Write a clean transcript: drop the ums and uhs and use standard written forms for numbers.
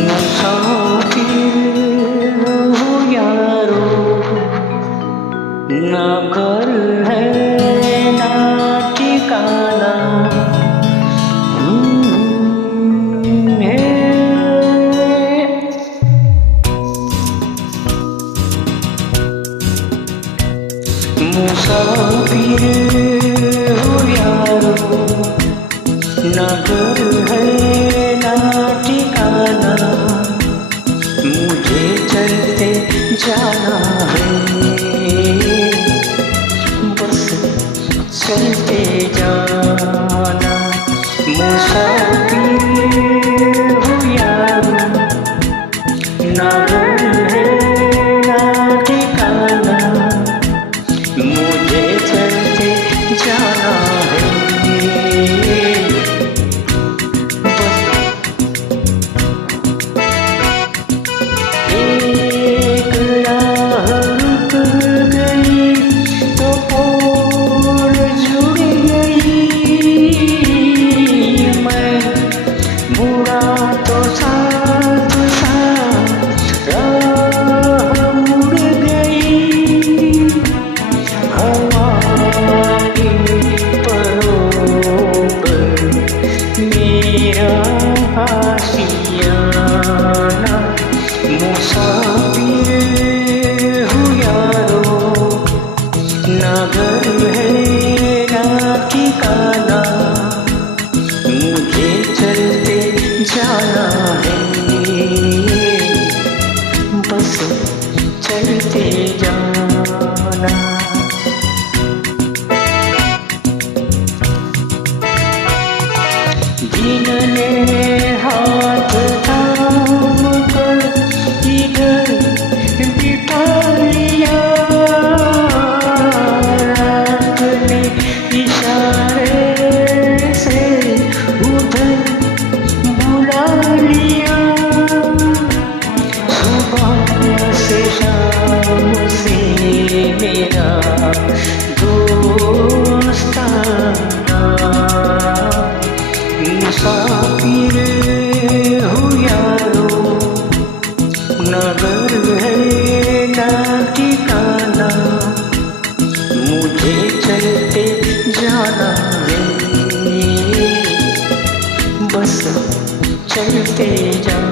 मुसाफिर हो यारो, ना घर है ना ठिकाना। है मुसाफिर हो यारो, ना घर है ना ठिकाना। मुझे चलते जाना है, बस चलते जाना। मुसाफिर हो यारो, ना घर है ना ठिकाना। मुझे चलते जाना है, एक राह रुक गई तो और जुड़ गई। मैं बुरा तो साथ साथ राह मुड़ गई। हवा की परों पर मेरा आशियाना। मुसाफिर हूँ यारो, ना घर है ना ठिकाना। मुझे चलते जाना है, बस चलते जाना। जिनने हाथ थाम कर इधर बिठा लिया, रात ने इशारे से उधर बुला लिया। सुबह से शाम से मेरा दोस्ताना। मुसाफिर हूँ यारो, ना घर है ना ठिकाना। मुझे चलते जाना है, बस चलते जाना।